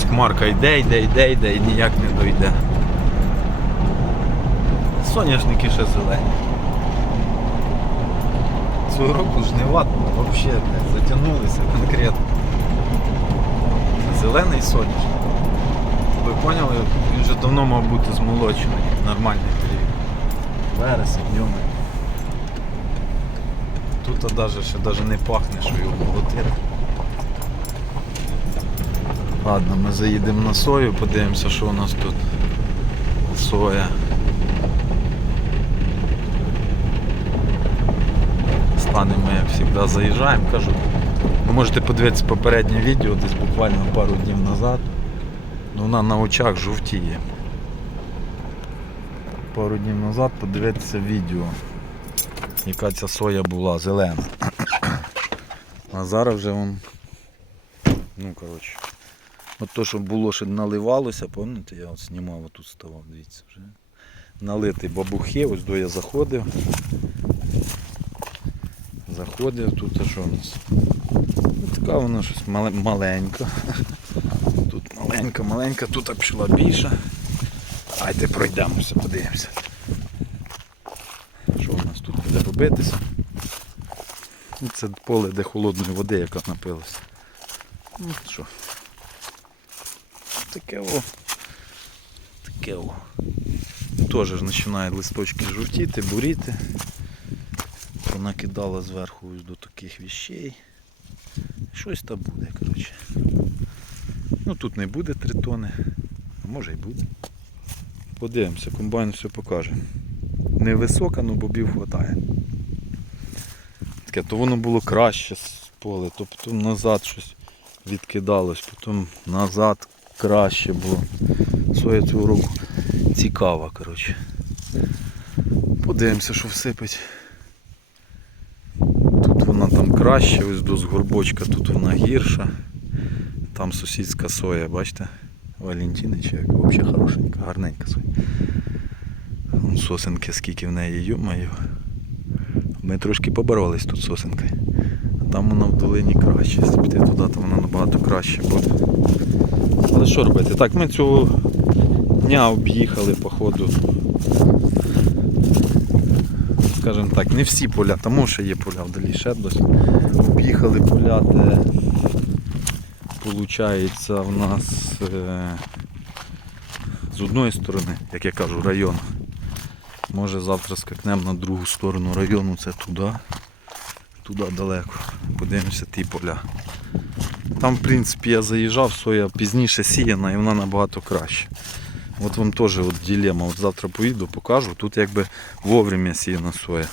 Щось хмарка йде, йде, йде, йде і ніяк не дойде. Соняшники ще зелені. Цього року жнива взагалі затягнулися конкретно. Зелений соняшник. Ви поняли, він вже давно мав бути змолочений, нормальний період. Вересень, днем. Тут навіть ще даже не пахне, що його молотили. Ладно, ми заїдемо на сою, подивимося, що у нас тут. Соя. Станемо, як завжди, заїжджаємо, кажу. Ви можете подивитися попереднє відео, десь буквально пару днів назад. Ну, вона на очах жовтіє. Пару днів назад подивитися відео, яка ця соя була зелена. А зараз вже вон. Ну коротше. От то, що було, що наливалося, пам'ятаєте, я от знімав, тут ставав, дивіться вже. Налитий бабухи, ось до я заходив. Заходив, тут а що у нас? Ну, така вона щось мале- маленька. Тут маленька, маленька, тут пішла більша. Айде пройдемося, подивимося. Що у нас тут буде робитися? Ну, Це поле, де холодної води, яка напилася. Ну що. Таке о. Таке о. Теж починають листочки жовтіти, буріти. Вона кидала зверху ось до таких віщей. Щось там буде, коротше. Ну тут не буде 3 тони, а може й буде. Подивимося, комбайн все покаже. Невисока, але бобів вистачає. Таке, то воно було краще з поле, то потім назад щось відкидалось, потім назад краще було. Соя цього року цікава, коротше. Подивимося, що всипить. Тут вона там краще, ось до згорбочка, тут вона гірша. Там сусідська соя, бачите? Валентина чи як взагалі хорошенька, гарненька соя. Вон сосенки скільки в неї, йомаю. Ми трошки поборолись тут з сосенкою. А там вона в долині краще. Піти туди, то вона набагато краще буде. Але що робити? Так, ми цього дня об'їхали по ходу. Скажімо так, не всі поля, тому що є поля вдалі ще досі. Об'їхали поля, де виходить в нас е, з одної сторони, як я кажу, район. Може завтра скакнемо на другу сторону району, це туди, туди далеко. Подивимося ті поля. Там, в принципі, я заїжджав, соя пізніше сіяна і вона набагато краще. От вам теж от дилема. От завтра поїду, покажу. Тут якби вовремя сіяна соя.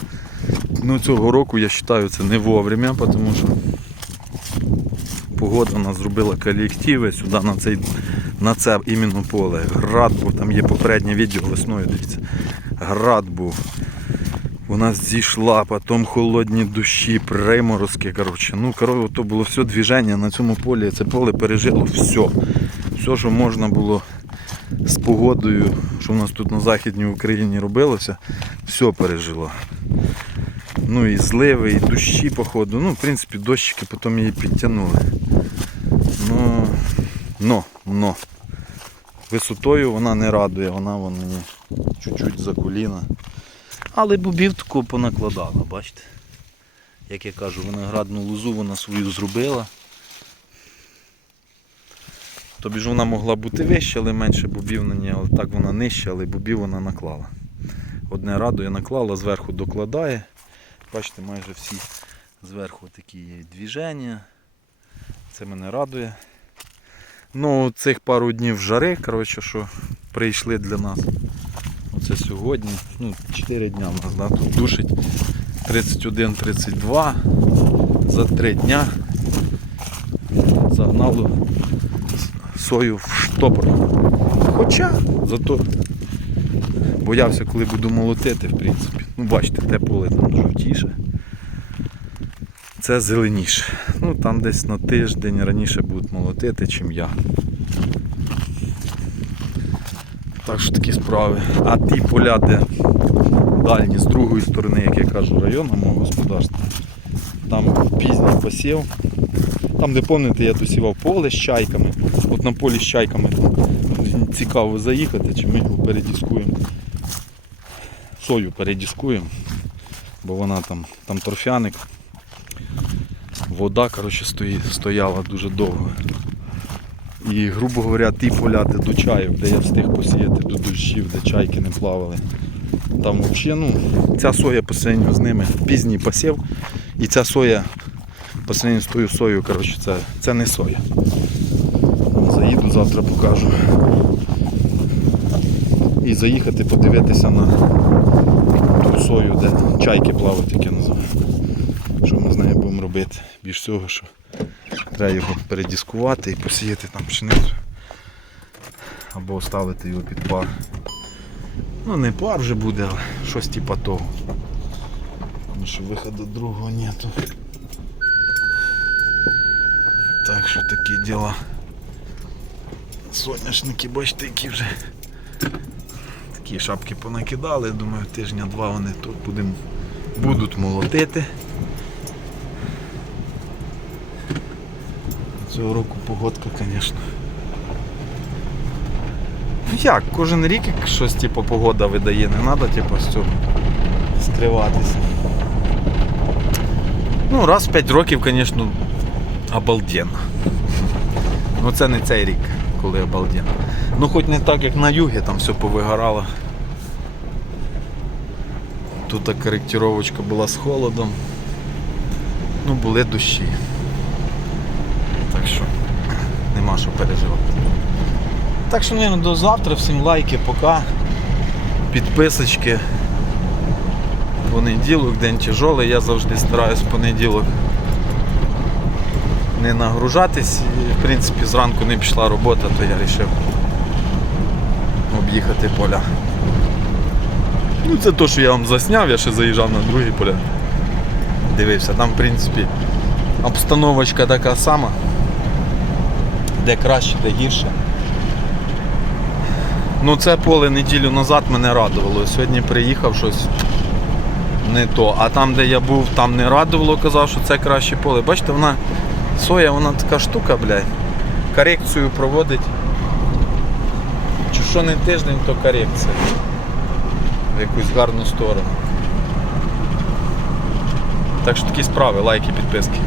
Ну цього року я вважаю це не вовремя, тому що погода нас зробила колективи сюди на цей на це іменно поле. Град був, там є попереднє відео весною, дивіться. Град був. Вона зійшла, потім холодні душі, приморозки. Коротше. Ну, коротше, то було все движення на цьому полі. Це поле пережило все. Все, що можна було з погодою, що в нас тут на Західній Україні робилося, все пережило. Ну і зливи, і дощі, походу. Ну, в принципі, дощики потім її підтягнули. Ну, но, но. Висотою вона не радує, вона вон мені чуть-чуть за коліна. Але бобів таку понакладала, бачите? Як я кажу, виноградну лозу вона свою зробила. Тобі ж вона могла бути вища, але менше бобів на ній, але так вона нижча, але бобів вона наклала. Одне радує наклала, зверху докладає. Бачите, майже всі зверху такі є движення. Це мене радує. Ну, цих пару днів жари, коротше, що прийшли для нас. Оце сьогодні, ну, 4 дня в нас, да, тут душить 31-32 за 3 дня загнало сою в штопор. Хоча зато боявся, коли буду молотити, в принципі. Ну, бачите, те поле там жовтіше. Це зеленіше. Ну там десь на тиждень раніше будуть молотити, чим я. Так що такі справи. А ті поля, де дальні з другої сторони, як я кажу, району мого господарства, там пізній посів. Там, де пам'ятаєте, я досівав поле з чайками. От на полі з чайками цікаво заїхати, чи ми його передіскуємо. Сою передіскуємо, бо вона там, там торфяник. Вода коротше, стої- стояла дуже довго. І, грубо говоря, ті поля, де до чаю, де я встиг посіяти до дощів, де чайки не плавали. Там взагалі, ну, ця соя по сравненню з ними пізній посів. І ця соя по сравненню з тою соєю, коротше, це, це не соя. Заїду завтра покажу. І заїхати подивитися на ту сою, де чайки плавають, як я називаю. Що ми з нею будемо робити? Більш всього, що треба його передіскувати і посіяти там пшеницю. Або оставити його під пар. Ну не пар вже буде, але щось типа того. Тому що виходу другого нету. Так що такі діла. Соняшники, бачите, які вже такі шапки понакидали. Думаю, тижня-два вони тут будемо будуть молотити. Цього року погодка, звісно. Ну Як, кожен рік щось типу, погода видає, не треба типу, з цього скриватися. Ну, раз в 5 років, звісно, обалденно. Ну це не цей рік, коли обалденно. Ну хоч не так, як на югі, там все повигорало. Тут коректировочка була з холодом. Ну, були дощі. Так що нема що переживати. Так що, мабуть, до завтра. Всім лайки, пока. Підписочки. Понеділок, день тяжолий, я завжди стараюсь в понеділок не нагружатись. І, в принципі, зранку не пішла робота, то я вирішив об'їхати поля. Ну це то, що я вам засняв, я ще заїжджав на другі поля. Дивився, там в принципі обстановочка така сама. Де краще, де гірше. Ну це поле неділю назад мене радувало. Сьогодні приїхав щось не то. А там, де я був, там не радувало, казав, що це краще поле. Бачите, вона соя, вона така штука, блядь. Корекцію проводить. Чи що не тиждень, то корекція. В якусь гарну сторону. Так що такі справи, лайки, підписки.